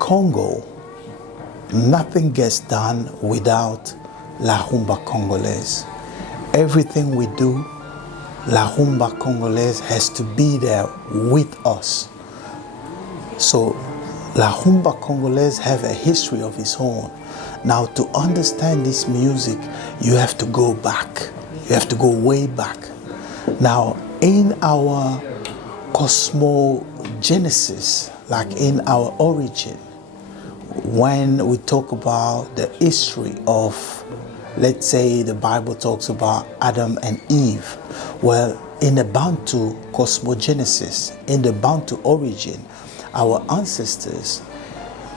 Congo, nothing gets done without La Rumba Congolaise. Everything we do, La Rumba Congolaise has to be there with us. So La Rumba Congolaise have a history of its own. Now, to understand this music, you have to go back. You have to go way back. Now, in our cosmogenesis, like in our origin, when we talk about the history of, let's say the Bible talks about Adam and Eve, well, in the Bantu cosmogenesis, in the Bantu origin, our ancestors,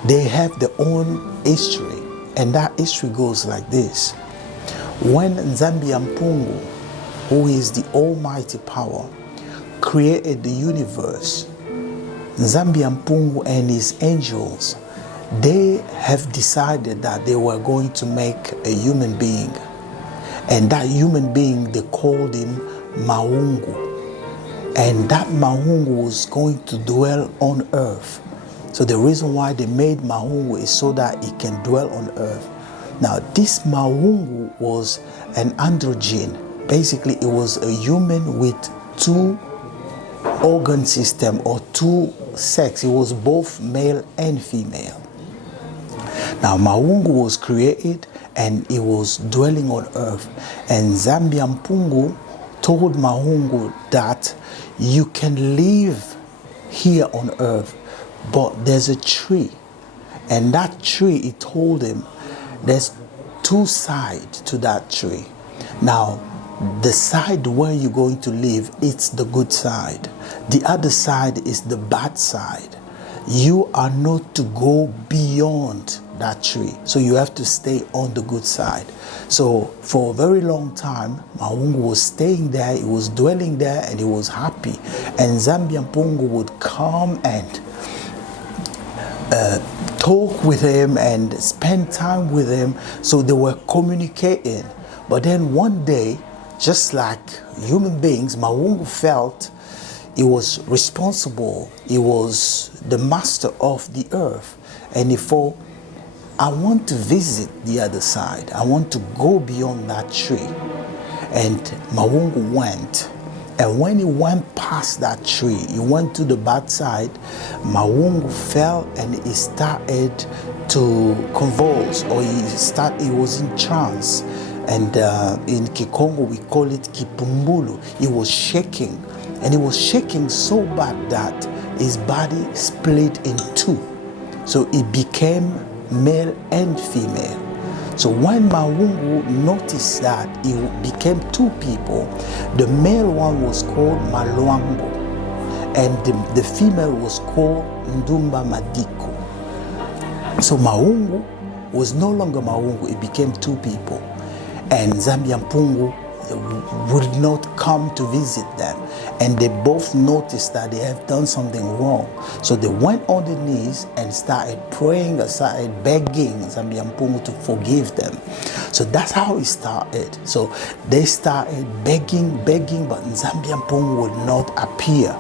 they have their own history, and that history goes like this. When Nzambi-Mpungu, who is the almighty power, created the universe, Nzambi-Mpungu and his angels, they have decided that they were going to make a human being. And that human being, they called him Mahungu. And that Mahungu was going to dwell on earth. So the reason why they made Mahungu is so that he can dwell on earth. Now, this Mahungu was an androgyne. Basically, it was a human with two organ system or two sex. It was both male and female. Now, Mahungu was created and he was dwelling on earth. And Nzambi-Mpungu told Mahungu that you can live here on earth, but there's a tree. And that tree, he told him, there's two sides to that tree. Now, the side where you're going to live, it's the good side. The other side is the bad side. You are not to go beyond that tree. So you have to stay on the good side. So for a very long time, Mahungu was staying there, he was dwelling there, and he was happy. And Nzambi-Mpungu would come and talk with him and spend time with him. So they were communicating. But then one day, just like human beings, Mahungu felt he was responsible. He was the master of the earth. And he thought, I want to visit the other side. I want to go beyond that tree. And Mahungu went. And when he went past that tree, he went to the bad side, Mahungu fell and he started to convulse, or he was in trance. And in Kikongo, we call it Kipumbulu. He was shaking. And he was shaking so bad that his body split in two. So it became male and female. So when Mahungu noticed that he became two people, the male one was called Malwango, and the female was called Ndumba Madiko. So Mahungu was no longer Mahungu, it became two people. And Nzambi-Mpungu would not come to visit them. And they both noticed that they have done something wrong. So they went on their knees and started praying, started begging Nzambi-Mpungu to forgive them. So that's how it started. So they started begging, but Nzambi-Mpungu would not appear.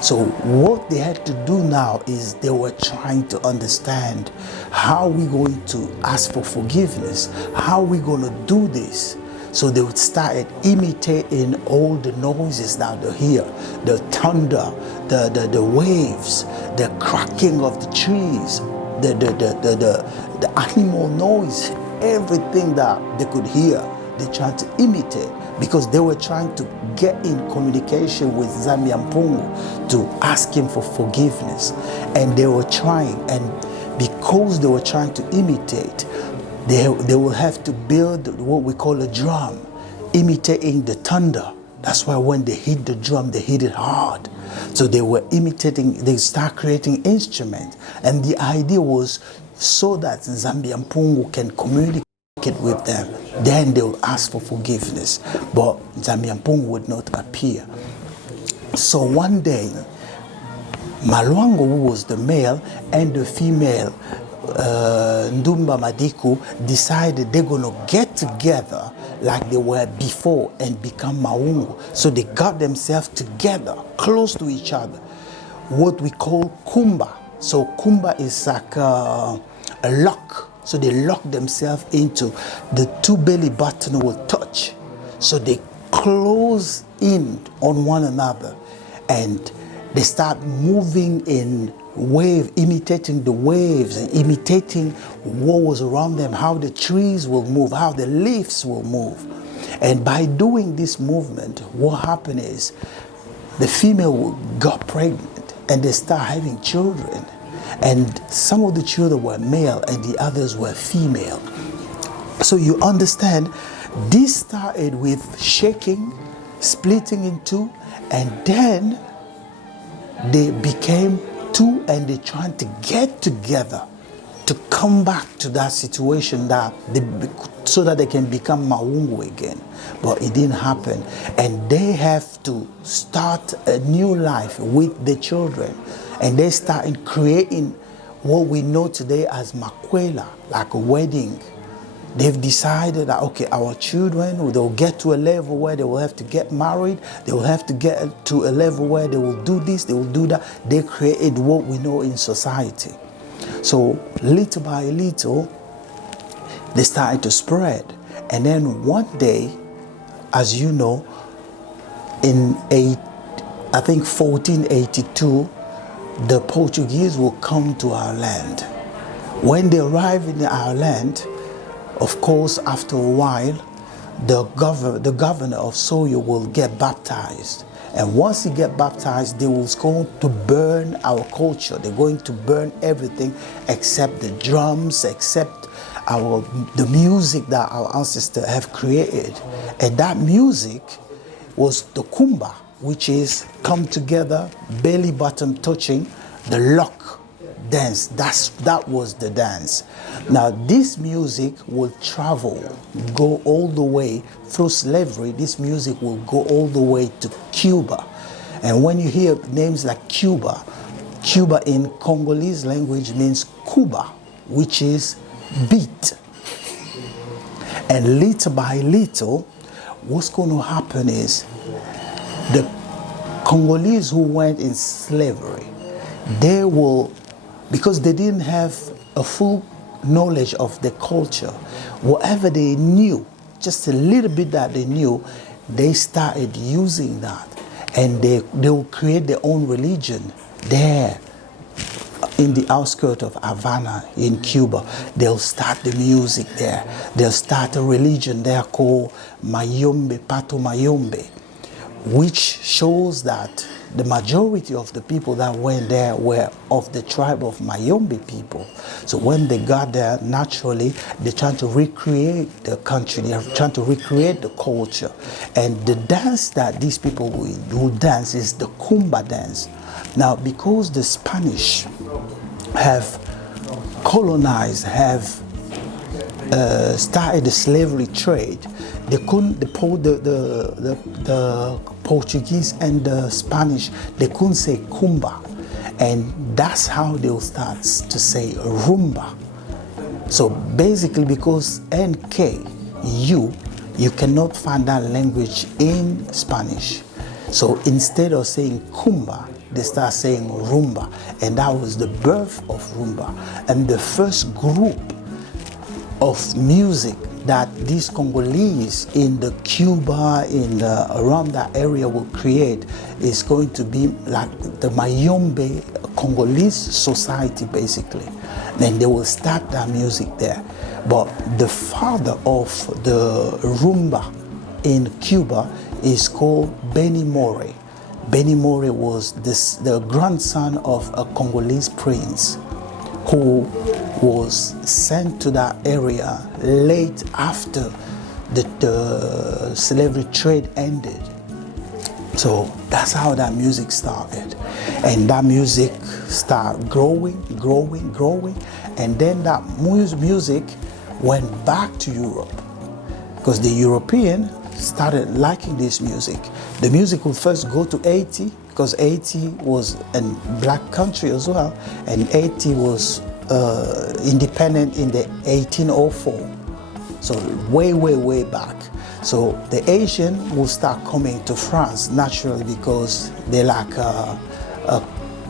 So what they had to do now is they were trying to understand, how are we going to ask for forgiveness? How are we going to do this? So they would start imitating all the noises that they hear, the thunder, the waves, the cracking of the trees, the animal noise, everything that they could hear, they tried to imitate, because they were trying to get in communication with Nzambi-Mpungu to ask him for forgiveness. And they were trying, and because they were trying to imitate, they will have to build what we call a drum, imitating the thunder. That's why when they hit the drum, they hit it hard. So they were imitating, they start creating instruments. And the idea was so that Nzambi-Mpungu can communicate with them. Then they will ask for forgiveness. But Nzambi-Mpungu would not appear. So one day, Malwango, who was the male, and the female, Ndumba Madiku, decided they're going to get together like they were before and become Mahungu. So they got themselves together, close to each other, what we call KUMBA. So Kumba is like a lock. So they lock themselves into the two belly button will touch. So they close in on one another and they start moving in wave, imitating the waves, imitating what was around them, how the trees will move, how the leaves will move. And by doing this movement, what happened is the female got pregnant and they start having children. And some of the children were male and the others were female. So you understand, this started with shaking, splitting in two, and then they became two and they trying to get together to come back to that situation that so that they can become Mahungu again. But it didn't happen. And they have to start a new life with the children. And they started creating what we know today as makwela, like a wedding. They've decided that, okay, our children, they'll get to a level where they will have to get married. They will have to get to a level where they will do this, they will do that. They created what we know in society. So little by little, they started to spread. And then one day, as you know, in I think 1482, the Portuguese will come to our land. When they arrive in our land, of course, after a while, the governor of Soyo will get baptized. And once he get baptized, they will go to burn our culture. They're going to burn everything except the drums, except the music that our ancestors have created. And that music was the kumba, which is come together, belly button touching, the lock dance. That was the dance. Now this music will travel, go all the way through slavery. This music will go all the way to Cuba. And when you hear names like Cuba, Cuba in Congolese language means kuba, which is beat. And little by little, what's going to happen is the Congolese who went in slavery, they will, because they didn't have a full knowledge of the culture, whatever they knew, just a little bit that they knew, they started using that. And they will create their own religion there in the outskirts of Havana in Cuba. They'll start the music there. They'll start a religion there called Mayombe, Pato Mayombe, which shows that the majority of the people that went there were of the tribe of Mayombe people. So when they got there, naturally, they're trying to recreate the country, they're trying to recreate the culture. And the dance that these people will dance is the Kumba dance. Now, because the Spanish have colonized, have started the slavery trade, they couldn't, the Portuguese and the Spanish, they couldn't say Kumba. And that's how they'll start to say Rumba. So basically, because NK, you cannot find that language in Spanish. So instead of saying Kumba, they start saying Rumba. And that was the birth of Rumba. And the first group of music that these Congolese in the Cuba, around that area will create is going to be like the Mayombe Congolese society, basically. Then they will start that music there. But the father of the rumba in Cuba is called Benny Moré. Benny Moré was the grandson of a Congolese prince who was sent to that area late after the slavery trade ended. So that's how that music started. And that music started growing, and then that music went back to Europe because the European started liking this music. The music would first go to Haiti because Haiti was a black country as well, and Haiti was independent in the 1804. So way back. So the Asian will start coming to France naturally because they like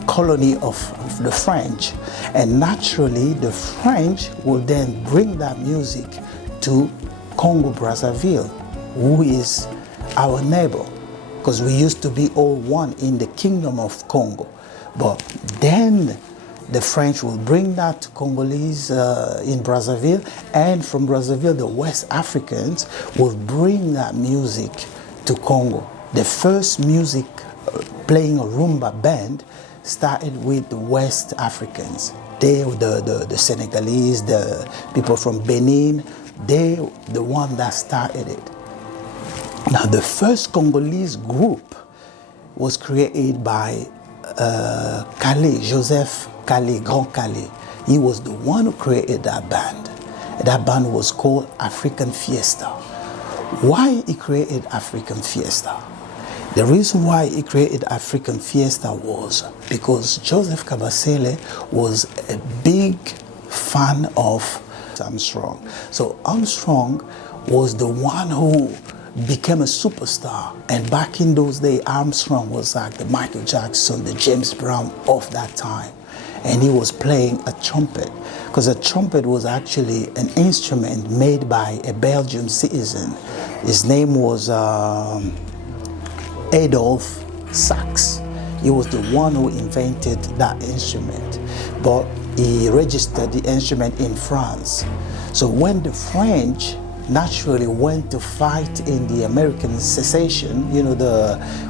colony of the French, and naturally the French will then bring that music to Congo Brazzaville, who is our neighbor, because we used to be all one in the Kingdom of Congo. But then the French will bring that to Congolese in Brazzaville, and from Brazzaville the West Africans will bring that music to Congo. The first music playing a rumba band started with the West Africans. They, the Senegalese, the people from Benin, they the one that started it. Now the first Congolese group was created by Calais, Joseph Calais, Grand Calais. He was the one who created that band. That band was called African Fiesta. Why he created African Fiesta? The reason why he created African Fiesta was because Joseph Kabasele was a big fan of Armstrong. So Armstrong was the one who became a superstar, and back in those days Armstrong was like the Michael Jackson, the James Brown of that time, and he was playing a trumpet, because a trumpet was actually an instrument made by a Belgian citizen. His name was Adolphe Sax. He was the one who invented that instrument, but he registered the instrument in France. So when the French naturally went to fight in the American secession, you know,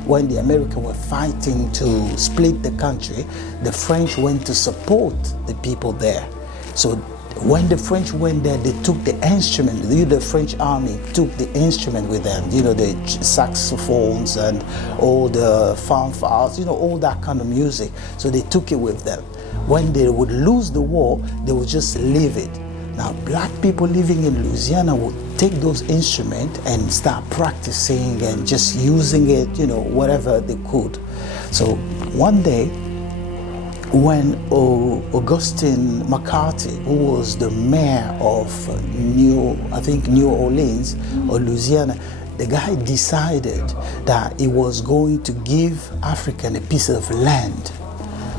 when the Americans were fighting to split the country, the French went to support the people there. So when the French went there, they took the instrument, the French army took the instrument with them, you know, the saxophones and all the fanfares, you know, all that kind of music. So they took it with them. When they would lose the war, they would just leave it. Now, black people living in Louisiana would take those instruments and start practicing and just using it, you know, whatever they could. So one day, when Augustine McCarthy, who was the mayor of New Orleans or Louisiana, the guy decided that he was going to give African a piece of land.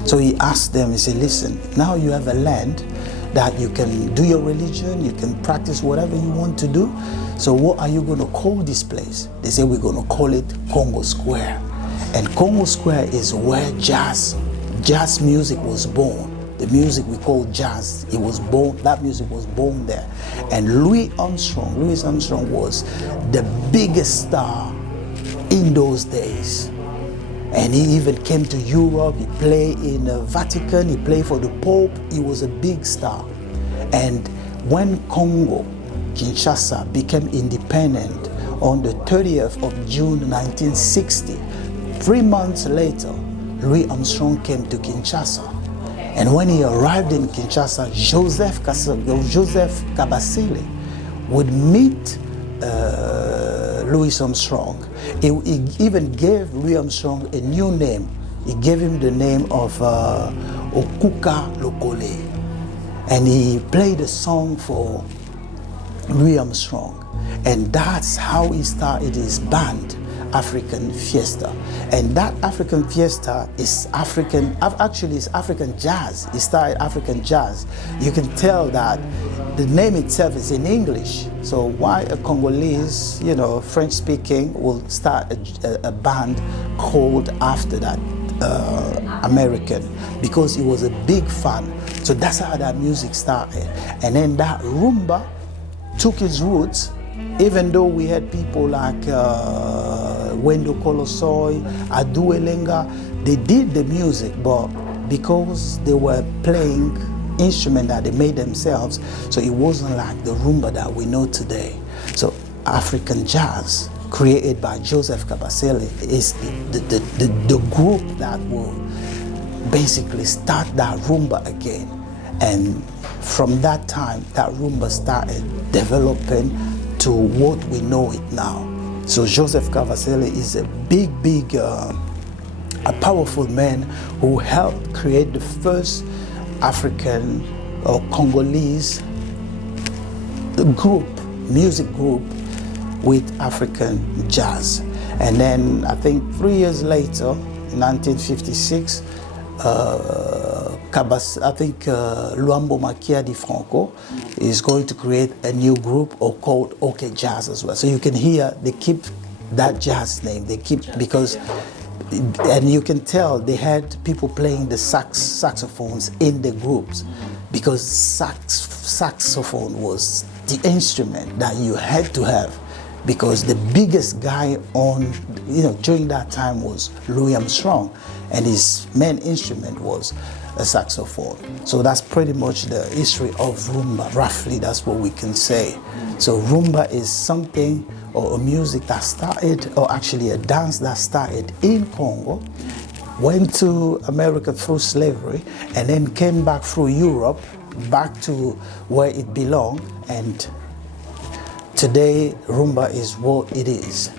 So he asked them, he said, listen, now you have a land that you can do your religion, you can practice whatever you want to do. So what are you going to call this place? They said, we're going to call it Congo Square. And Congo Square is where jazz music was born. The music we call jazz, it was born, that music was born there. And Louis Armstrong was the biggest star in those days. And he even came to Europe, he played in the Vatican, he played for the Pope, he was a big star. And when Congo, Kinshasa, became independent on the 30th of June 1960, 3 months later, Louis Armstrong came to Kinshasa. And when he arrived in Kinshasa, Joseph Kabasele would meet Louis Armstrong. He even gave Louis Armstrong a new name. He gave him the name of Okuka Lokole. And he played a song for Louis Armstrong. And that's how he started his band, African Fiesta. And that African Fiesta is African jazz. He started African jazz. You can tell that the name itself is in English. So why a Congolese, you know, French speaking will start a band called after that American? Because he was a big fan. So that's how that music started. And then that rumba took its roots, even though we had people like Wendo Kolosoi, Adu Elenga, they did the music, but because they were playing instruments that they made themselves, so it wasn't like the rumba that we know today. So African jazz, created by Joseph Kabasele, is the group that will basically start that rumba again. And from that time, that rumba started developing to what we know it now. So Joseph Kabasele is a big, a powerful man who helped create the first African or Congolese music group with African jazz. And then I think 3 years later, in 1956, I think Luambo Makia Di Franco is going to create a new group called OK Jazz as well. So you can hear they keep that jazz name. They keep because, and you can tell they had people playing the saxophones in the groups because saxophone was the instrument that you had to have. Because the biggest guy on, during that time was Louis Armstrong, and his main instrument was a saxophone. So that's pretty much the history of rumba. Roughly, that's what we can say. So rumba is something or a music that started, or actually a dance that started in Congo, went to America through slavery, and then came back through Europe, back to where it belonged, and today, rumba is what it is.